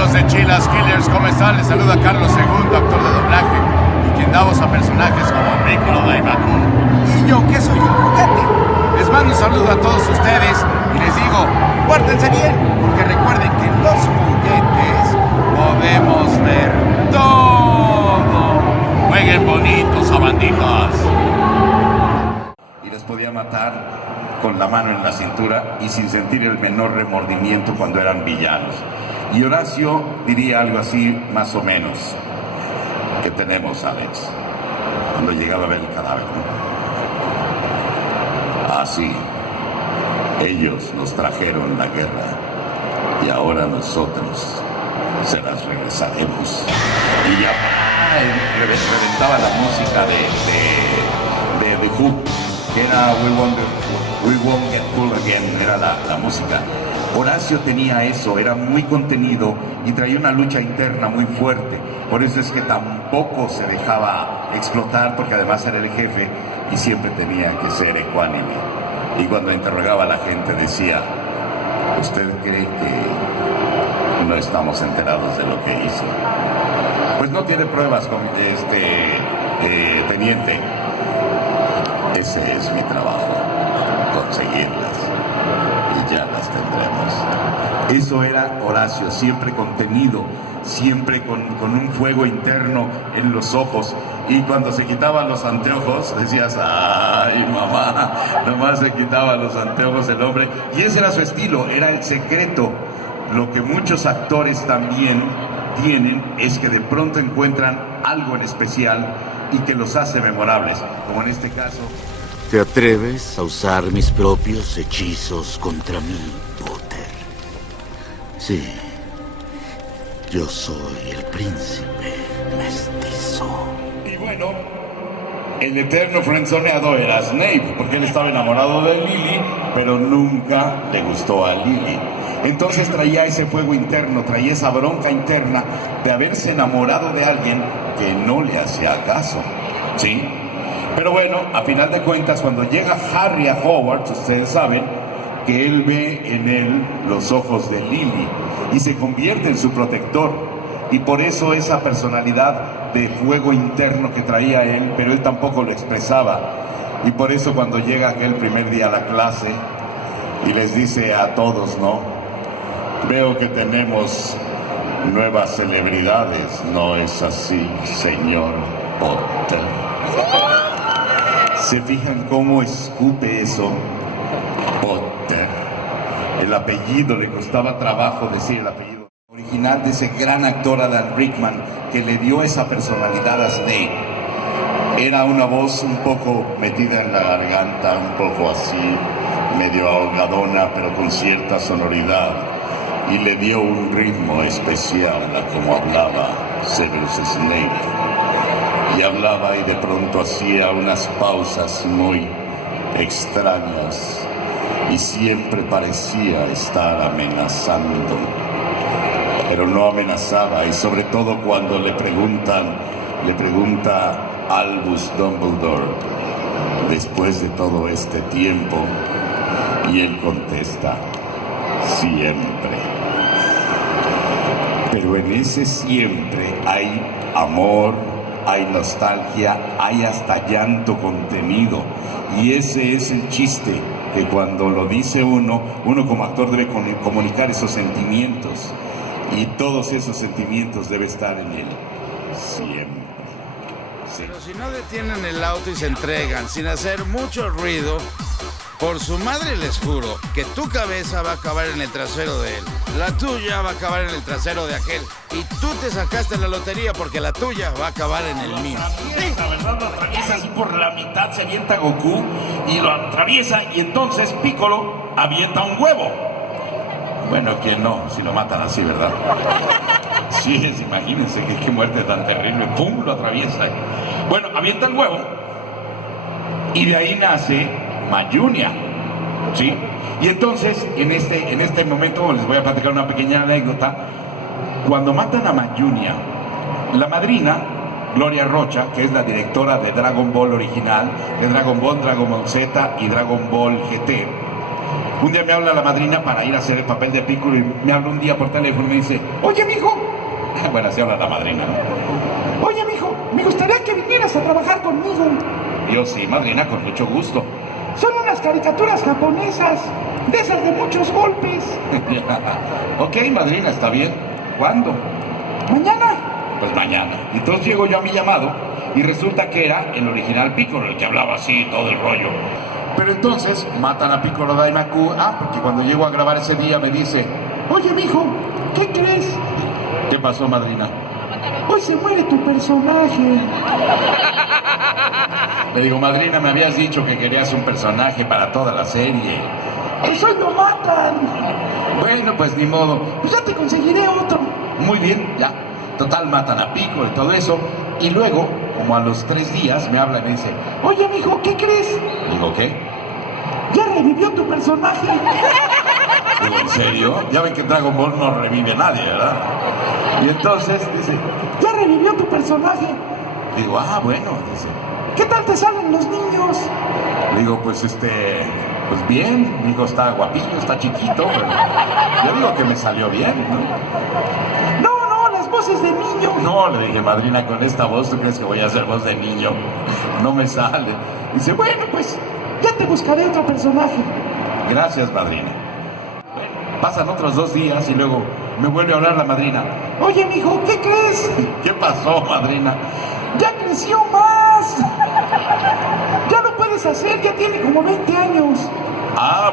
Amigos de Chilas Killers, ¿cómo están? Les saluda Carlos II, actor de doblaje, y quien da voz a personajes como Piccolo Daimaku. Y yo, que soy un juguete. Les mando un saludo a todos ustedes y les digo, pórtense bien, porque recuerden que en los juguetes podemos ver todo. Jueguen bonitos, sabandijas. Y les podía matar con la mano en la cintura y sin sentir el menor remordimiento cuando eran villanos. Y Horacio diría algo así, más o menos. ¿Qué tenemos, Alex? Cuando llegaba a ver el cadáver, ¿no? Así. Ellos nos trajeron la guerra y ahora nosotros se las regresaremos. Y ya reventaba la música de The Who, que era We Won't Get Fooled Again, era la música. Horacio tenía eso, era muy contenido y traía una lucha interna muy fuerte. Por eso es que tampoco se dejaba explotar, porque además era el jefe y siempre tenía que ser ecuánime. Y cuando interrogaba a la gente decía, ¿usted cree que no estamos enterados de lo que hizo? Pues no tiene pruebas, teniente. Ese es mi trabajo, conseguirlas, y ya las tendremos. Eso era Horacio, siempre contenido, siempre con un fuego interno en los ojos. Y cuando se quitaban los anteojos, decías, ¡ay, mamá! Nomás se quitaba los anteojos el hombre. Y ese era su estilo, era el secreto. Lo que muchos actores también tienen es que de pronto encuentran algo en especial y que los hace memorables, como en este caso. ¿Te atreves a usar mis propios hechizos contra mí, Potter? Sí, yo soy el príncipe mestizo. Y bueno, el eterno frenzoneado era Snape, porque él estaba enamorado de Lily, pero nunca le gustó a Lily. Entonces traía ese fuego interno, traía esa bronca interna de haberse enamorado de alguien que no le hacía caso, ¿sí? Pero bueno, a final de cuentas, cuando llega Harry a Hogwarts, ustedes saben que él ve en él los ojos de Lily y se convierte en su protector. Y por eso esa personalidad de fuego interno que traía él, pero él tampoco lo expresaba. Y por eso cuando llega aquel primer día a la clase y les dice a todos, ¿no? Veo que tenemos nuevas celebridades, ¿no es así, señor Potter? ¿Se fijan cómo escupe eso? Potter. El apellido, le costaba trabajo decir el apellido original de ese gran actor Alan Rickman, que le dio esa personalidad a Snape. Era una voz un poco metida en la garganta, un poco así, medio ahogadona, pero con cierta sonoridad. Y le dio un ritmo especial a cómo hablaba Severus Snape. Y hablaba y de pronto hacía unas pausas muy extrañas y siempre parecía estar amenazando, pero no amenazaba. Y sobre todo cuando le pregunta Albus Dumbledore, después de todo este tiempo, y él contesta, siempre. Pero en ese siempre hay amor, hay nostalgia, hay hasta llanto contenido. Y ese es el chiste, que cuando lo dice uno como actor debe comunicar esos sentimientos. Y todos esos sentimientos deben estar en él siempre. Pero si no detienen el auto y se entregan sin hacer mucho ruido, por su madre les juro que tu cabeza va a acabar en el trasero de él, la tuya va a acabar en el trasero de aquel, y tú te sacaste la lotería porque la tuya va a acabar en el mío. La verdad lo atraviesa así por la mitad, se avienta Goku y lo atraviesa, y entonces Piccolo avienta un huevo. Bueno, ¿quién no? Si lo matan así, ¿verdad? Sí, imagínense qué muerte tan terrible. ¡Pum! Lo atraviesa. Bueno, avienta el huevo y de ahí nace Mayunia, ¿sí? Y entonces, en este momento, les voy a platicar una pequeña anécdota. Cuando matan a Mayunia, la madrina, Gloria Rocha, que es la directora de Dragon Ball original, de Dragon Ball Z y Dragon Ball GT, Un día me habla la madrina para ir a hacer el papel de Piccolo y me habla un día por teléfono y me dice, oye, mijo. Bueno, así habla la madrina, ¿no? Oye, mijo, me gustaría que vinieras a trabajar conmigo. Yo sí, madrina, con mucho gusto. Son unas caricaturas japonesas, de esas de muchos golpes. Ok, madrina, está bien. ¿Cuándo? Mañana. Pues mañana. Entonces llego yo a mi llamado y resulta que era el original Piccolo, el que hablaba así, todo el rollo. Pero entonces matan a Piccolo Daimaku. Porque cuando llego a grabar ese día me dice, oye, mijo, ¿qué crees? ¿Qué pasó, madrina? Hoy se muere tu personaje. Le digo, madrina, me habías dicho que querías un personaje para toda la serie. Pues hoy lo matan. Bueno, pues ni modo. Pues ya te conseguiré otro. Muy bien, ya. Total, matan a Piccolo y todo eso. Y luego, como a los 3 días, me habla y me dice, oye, mijo, ¿qué crees? Digo, ¿qué? Ya revivió tu personaje. Digo, ¿en serio? Ya ven que en Dragon Ball no revive a nadie, ¿verdad? Y entonces dice, ya revivió tu personaje. Digo, bueno, dice, ¿qué tal te salen los niños? Digo, pues pues bien, mi hijo está guapillo, está chiquito, pero yo digo que me salió bien, ¿no? No, las voces de niño. No, le dije, madrina, con esta voz, ¿tú crees que voy a hacer voz de niño? No me sale. Dice, bueno, pues ya te buscaré otro personaje. Gracias, madrina. Bueno, pasan otros 2 días y luego me vuelve a hablar la madrina. Oye, mijo, ¿qué crees? ¿Qué pasó, madrina? ¡Ya creció más! Ya lo puedes hacer, ya tiene como 20 años.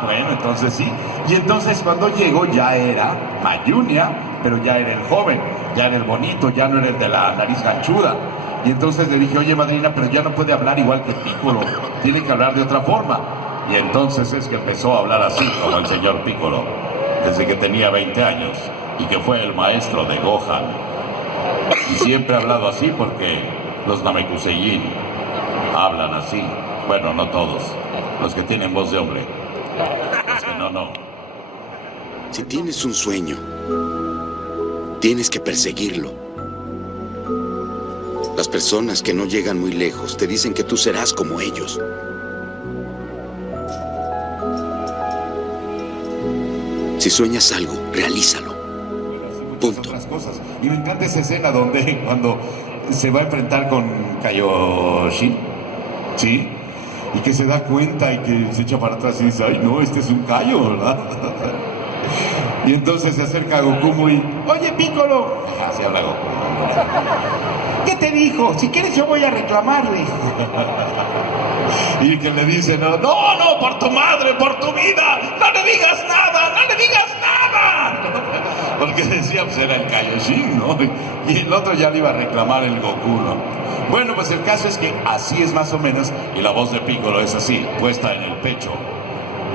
Bueno, entonces sí. Y entonces cuando llego ya era Mayunia, pero ya era el joven, ya era el bonito, ya no era el de la nariz ganchuda. Y entonces le dije, oye, madrina, pero ya no puede hablar igual que Piccolo, tiene que hablar de otra forma. Y entonces es que empezó a hablar así como el señor Piccolo, desde que tenía 20 años y que fue el maestro de Gohan. Y siempre ha hablado así porque los Namekusein hablan así. Bueno, no todos, los que tienen voz de hombre. Los que no. Si tienes un sueño, tienes que perseguirlo. Las personas que no llegan muy lejos te dicen que tú serás como ellos. Si sueñas algo, realízalo. Punto. Otras cosas. Y me encanta esa escena donde cuando se va a enfrentar con Kaioshin, ¿sí? Y que se da cuenta y que se echa para atrás y dice, ay no, este es un Kaio, ¿verdad? Y entonces se acerca a Goku muy, oye, Piccolo. Así habla Goku. ¿Qué te dijo? Si quieres yo voy a reclamarle. Y que le dice, no, por tu madre, por tu vida, no le digas nada. Porque decía, pues era el Kaioshin, ¿no? Y el otro ya le iba a reclamar el Goku, ¿no? Bueno, pues el caso es que así es más o menos, y la voz de Piccolo es así, puesta en el pecho.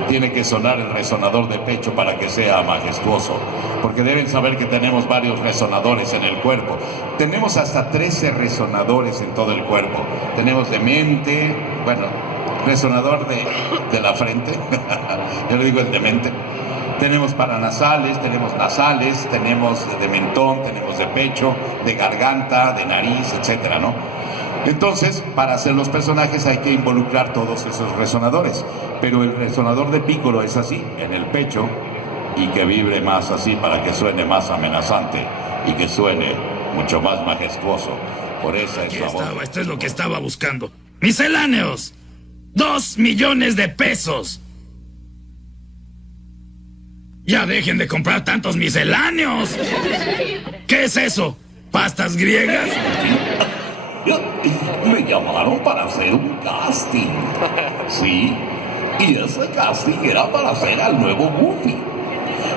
Tiene que sonar el resonador de pecho para que sea majestuoso, porque deben saber que tenemos varios resonadores en el cuerpo. Tenemos hasta 13 resonadores en todo el cuerpo. Tenemos de mente, bueno, resonador de la frente, yo le digo el de mente. Tenemos paranasales, tenemos nasales, tenemos de mentón, tenemos de pecho, de garganta, de nariz, etcétera, ¿no? Entonces, para hacer los personajes hay que involucrar todos esos resonadores. Pero el resonador de Piccolo es así, en el pecho, y que vibre más así para que suene más amenazante y que suene mucho más majestuoso. Por esa es la voz. Esto es lo que estaba buscando. ¡Misceláneos! 2 millones de pesos. ¡Ya dejen de comprar tantos misceláneos! ¿Qué es eso? ¿Pastas griegas? Me llamaron para hacer un casting. Sí, y ese casting era para hacer al nuevo Goofy.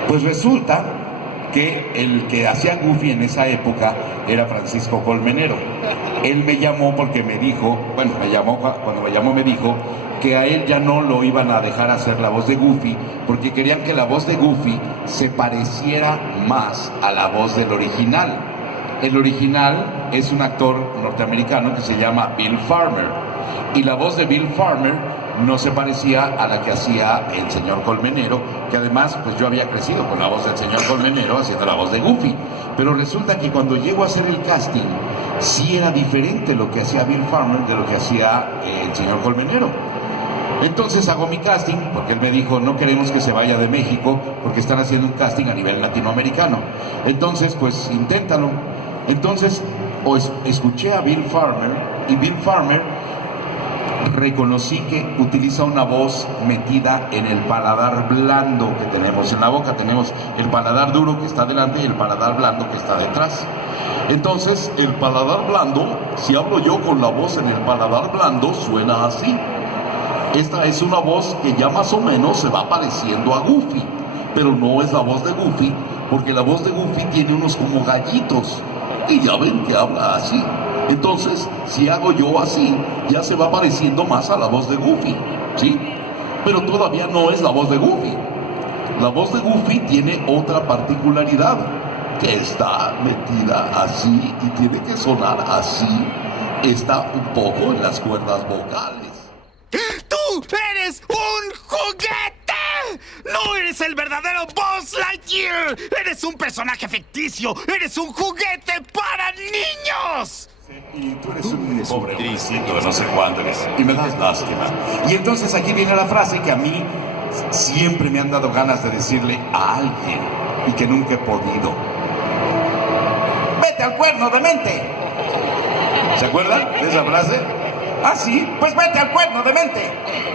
Pues resulta que el que hacía Goofy en esa época era Francisco Colmenero. Él me llamó porque me dijo, cuando me llamó me dijo que a él ya no lo iban a dejar hacer la voz de Goofy porque querían que la voz de Goofy se pareciera más a la voz del original. El original es un actor norteamericano que se llama Bill Farmer y la voz de Bill Farmer no se parecía a la que hacía el señor Colmenero, que además pues yo había crecido con la voz del señor Colmenero haciendo la voz de Goofy, pero resulta que cuando llego a hacer el casting sí era diferente lo que hacía Bill Farmer de lo que hacía el señor Colmenero. Entonces hago mi casting, porque él me dijo, no queremos que se vaya de México, porque están haciendo un casting a nivel latinoamericano. Entonces, pues, inténtalo. Entonces, escuché a Bill Farmer, y Bill Farmer reconocí que utiliza una voz metida en el paladar blando que tenemos en la boca. Tenemos el paladar duro que está delante y el paladar blando que está detrás. Entonces, el paladar blando, si hablo yo con la voz en el paladar blando, suena así. Esta es una voz que ya más o menos se va pareciendo a Goofy, pero no es la voz de Goofy, porque la voz de Goofy tiene unos como gallitos, y ya ven que habla así. Entonces, si hago yo así, ya se va pareciendo más a la voz de Goofy, ¿sí? Pero todavía no es la voz de Goofy. La voz de Goofy tiene otra particularidad, que está metida así y tiene que sonar así. Está un poco en las cuerdas vocales. ¡Tú eres un juguete! ¡No eres el verdadero Buzz Lightyear! ¡Eres un personaje ficticio! ¡Eres un juguete para niños! Y tú eres un pobre hombrecito de no sé cuándo eres, y me das lástima. Y entonces aquí viene la frase que a mí siempre me han dado ganas de decirle a alguien y que nunca he podido. ¡Vete al cuerno, demente! ¿Se acuerdan de esa frase? ¿Ah, sí? Pues vete al cuerno, demente.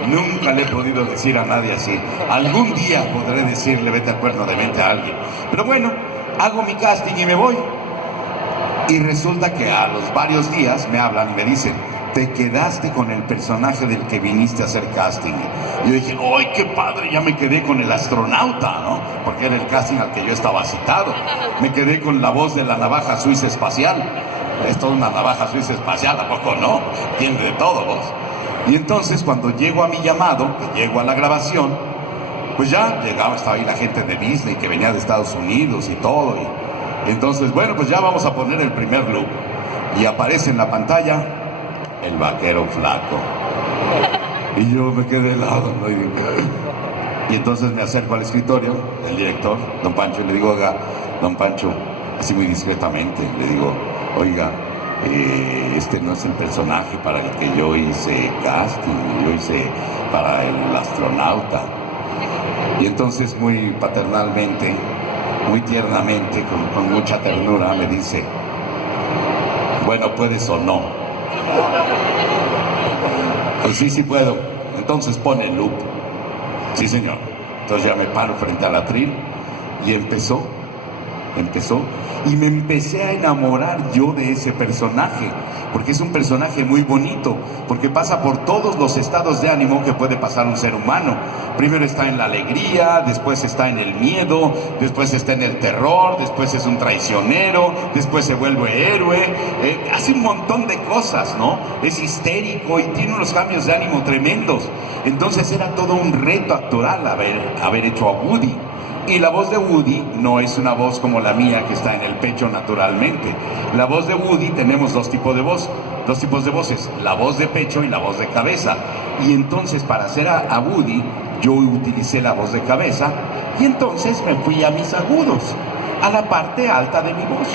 Nunca le he podido decir a nadie así. Algún día podré decirle vete al cuerno, demente a alguien. Pero bueno, hago mi casting y me voy. Y resulta que a los varios días me hablan y me dicen, te quedaste con el personaje del que viniste a hacer casting. Y yo dije, ¡ay, qué padre! Ya me quedé con el astronauta, ¿no? Porque era el casting al que yo estaba citado. Me quedé con la voz de la navaja suiza espacial. Es toda una navaja suiza espacial, ¿a poco no? Tiene de todo, vos. Y entonces, cuando llego a mi llamado, que llego a la grabación, pues ya llegaba, estaba ahí la gente de Disney que venía de Estados Unidos y todo. Y entonces, bueno, pues ya vamos a poner el primer loop. Y aparece en la pantalla el vaquero flaco. Y yo me quedé helado, ¿no? Y entonces me acerco al escritorio, el director, don Pancho, y le digo, oiga, don Pancho, así muy discretamente, le digo, oiga, este no es el personaje para el que yo hice casting, yo hice para el astronauta. Y entonces muy paternalmente, muy tiernamente, con mucha ternura, me dice, bueno, ¿puedes o no? Pues sí, sí puedo. Entonces pone el loop. Sí, señor. Entonces ya me paro frente al atril y empezó. Y me empecé a enamorar yo de ese personaje, porque es un personaje muy bonito, porque pasa por todos los estados de ánimo que puede pasar un ser humano. Primero está en la alegría, después está en el miedo, después está en el terror, después es un traicionero, después se vuelve héroe, hace un montón de cosas, ¿no? Es histérico y tiene unos cambios de ánimo tremendos. Entonces era todo un reto actoral haber hecho a Woody. Y la voz de Woody no es una voz como la mía que está en el pecho naturalmente. La voz de Woody, tenemos dos tipos de voces, la voz de pecho y la voz de cabeza. Y entonces para hacer a Woody, yo utilicé la voz de cabeza y entonces me fui a mis agudos, a la parte alta de mi voz.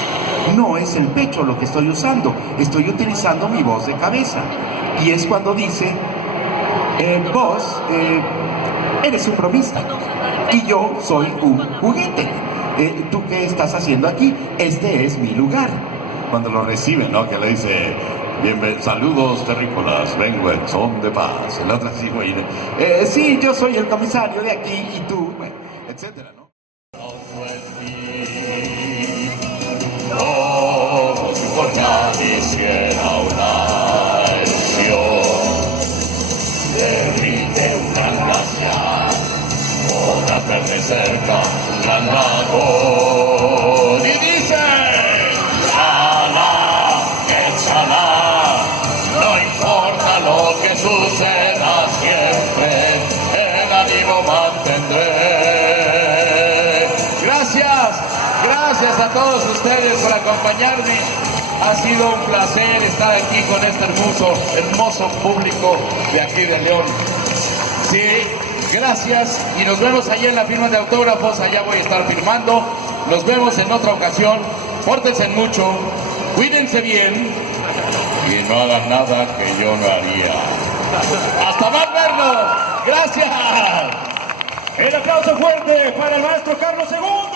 No es el pecho lo que estoy usando, estoy utilizando mi voz de cabeza. Y es cuando dice, vos eres un bromista. Y yo soy un juguete. ¿Tú qué estás haciendo aquí? Este es mi lugar. Cuando lo reciben, ¿no? Que le dice, saludos terrícolas, vengo en son de paz. El otro así, güey. Sí, yo soy el comisario de aquí y tú, bueno, etcétera, ¿no? Como si por nadie hiciera una elección. Derrite una gracia. Otra verde cerca, un gran dragón. Y dice, Shala, Quetzalá, no importa lo que suceda siempre, el ánimo mantendré. Gracias a todos ustedes por acompañarme. Ha sido un placer estar aquí con este hermoso público de aquí de León. Sí. Gracias y nos vemos allá en la firma de autógrafos, allá voy a estar firmando. Nos vemos en otra ocasión. Pórtense mucho, cuídense bien y no hagan nada que yo no haría. Hasta más vernos. Gracias. El aplauso fuerte para el maestro Carlos II.